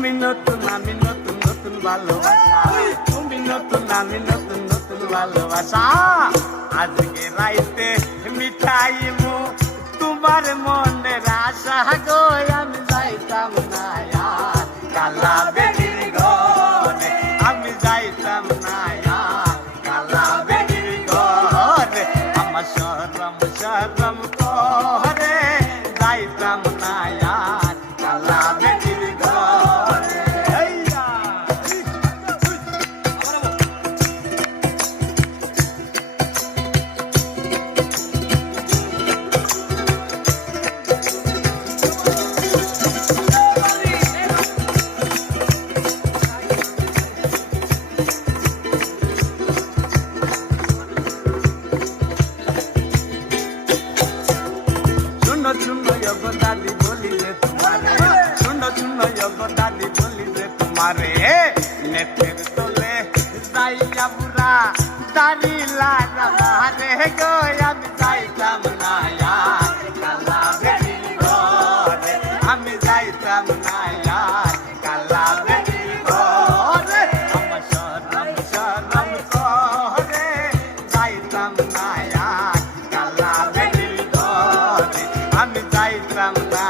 তুমি নতুন আমি নতুন নতুন ভালোবাসা, তুমি নতুন আমি নতুন নতুন ভালোবাসা। আজকে রাইতে মিঠাইমু তোমার মনের আশা গো, আমি যাইতাম না আর কালা বেটির ঘরে, আমি যাইতাম না আর কালা বেটির ঘরে। আমার শরম শরম করে যাইতাম না আর কালা বেটির ঘরে। শুনো শুনো গো দাদি বলি যে তোমারে, শুনো শুনো গো দাদি বলি যে তোমারে, নেটের তোলে যাইয়া বুড়া দাড়ি লাগা মারে গো, আমি যাইতাম না আর কালা বেটির ঘরে, আমি যাইতাম না আর কালা বেটির ঘরে। আমার শরম শরম করে যাইতাম না আর কালা বেটির ঘরে, আমি যাইতাম না